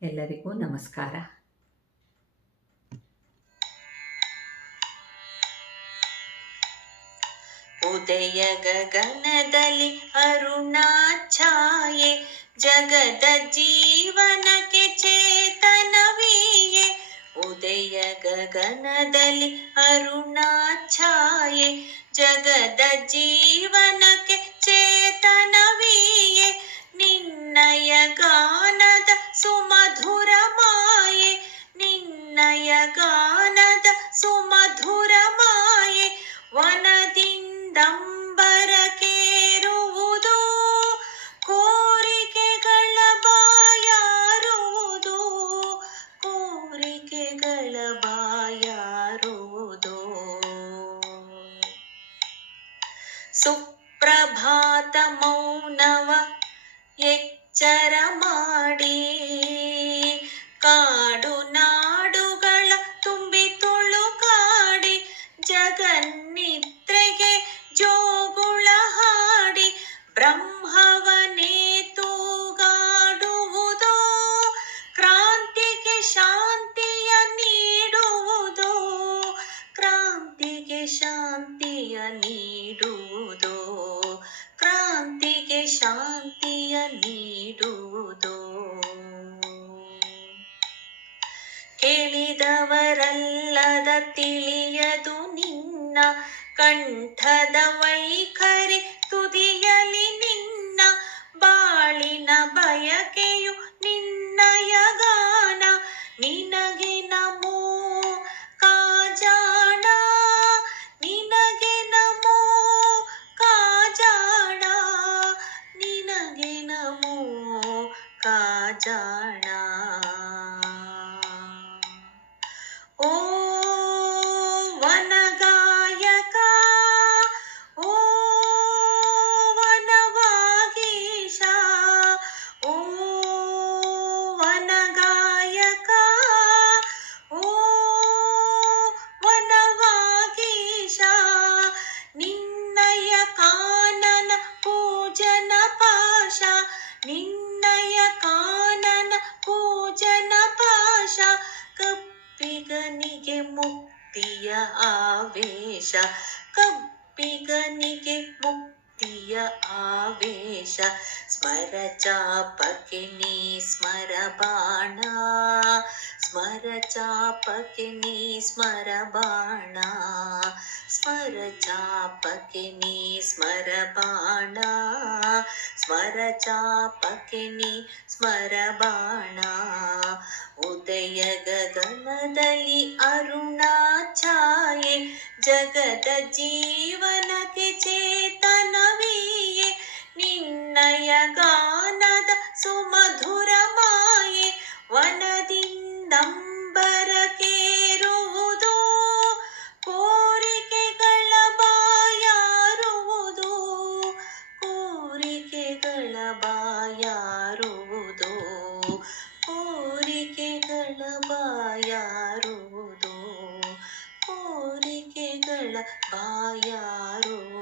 ಎಲ್ಲರಿಗೂ ನಮಸ್ಕಾರ. ಉದಯ ಗಗನದಲ್ಲಿ ಅರುಣಾಛಾಯೆ, ಜಗದ ಜೀವನಕ್ಕೆ ಚೇತನವೀಯೆ. ಉದಯ ಗಗನದಲ್ಲಿ ಅರುಣಾಛಾಯೆ, ಜಗದ ಜೀವನಕ್ಕೆ ಚೇತನವೀಯೆ. ನಿನ್ನಯ ಗಾನದ ಸುಮಧುರ ಮಾಯೆ, ನಿನ್ನಯ ಗಾನದ ಸುಮಧುರ ಮಾಯೆ. ವನದಿಂದಂಬರಕೇರುವುದು, ಕೋರಿಕೆಗಳ ಬಾಯಾರುವುದು, ಕೋರಿಕೆಗಳ ಬಾಯಾರುವುದು. ಸುಪ್ರಭಾತ ಮೌನವ ಎಚ್ಚರ ಮಾಡಿ, ಕಾಡು ನಾಡುಗಳ ತುಂಬಿ ತುಳುಕಾಡಿ, ಜಗನ್ನಿದ್ರೆಗೆ ಜೋಗುಳ ಹಾಡಿ, ಬ್ರಹ್ಮವನೇ ತೂಗಾಡುವುದು, ಕ್ರಾಂತಿಗೆ ಶಾಂತಿಯ ನೀಡುವುದು, ಕ್ರಾಂತಿಗೆ ಶಾಂತಿಯ ನೀಡುವುದು, ಕ್ರಾಂತಿಗೆ ಶಾಂತಿಯ ನೀಡುವುದು. ಕೇಳಿದವರಲ್ಲದ ತಿಳಿಯದು ನಿನ್ನ ಕಂಠದ ವೈಖರಿ, ತುದಿಯಲಿ ನಿನ್ನ ಬಾಳಿನ ಬಯಕೆಯು ನಿನ್ನಯ ಗಾನ. ನಿನಗೆ ನಮೋ ಕಾಜಾಣ, ನಿನಗೆ ನಮೋ ಕಾಜಾಣ, ನಿನಗೆ ನಮೋ ಕಾಜಾಣ. ಓ ವನಗಾಯಕ, ಓ ವನವಾಗೀಶ, ಓ ವನಗಾಯಕ, ಓ ವನವಾಗೀಶ. ನಿನ್ನಯ ಕಾನನ ಪೂಜನ ಪಾಶ, ನಿನ್ನಯ ಕಾನನ ಪೂಜನ ಪಾಶ. ಕಪ್ಪಿಗನಿಗೆ ಮುಕ್ತಿಯ ಆವೇಶ, ಕಪ್ಪಿಗನಿಗೆ ಮುಕ್ತಿಯ ಆವೇಶ. ಸ್ಮರ ಚಾಪಕ್ಕೆ ನೀ ಸ್ಮರ ಬಾಣ, ಸ್ಮರ ಚಾಪಕ್ಕೆ ನೀ ಸ್ಮರ ಬಾಣ, ಸ್ಮರ ಚಾಪಕ್ಕೆ ನೀ ಸ್ಮರ ಬಾಣ, ಸ್ಮರ ಚಾಪಕ್ಕೆ ನೀ ಸ್ಮರ ಬಾಣ. ಉದಯ ಗಗನದಲ್ಲಿ ಅರುಣಾಛಾಯೆ, ಜಗದ ಜೀವನಕ್ಕೆ ಚೇತನವೀಯೆ. ನಿನ್ನಯ ಗಾನದ ಸುಮಧುರ ಮಾಯೆ, ವನದಿಂದಂಬರಕೇರುವುದು, ಕೋರಿಕೆಗಳ ಬಾಯಾರುವುದು, ಕೋರಿಕೆಗಳ ಬಾಯಾರುವುದು, ಕೋರಿಕೆಗಳ ಬಾಯಾರುವುದು, ಕೋರಿಕೆಗಳ ಬಾಯಾರುವುದು.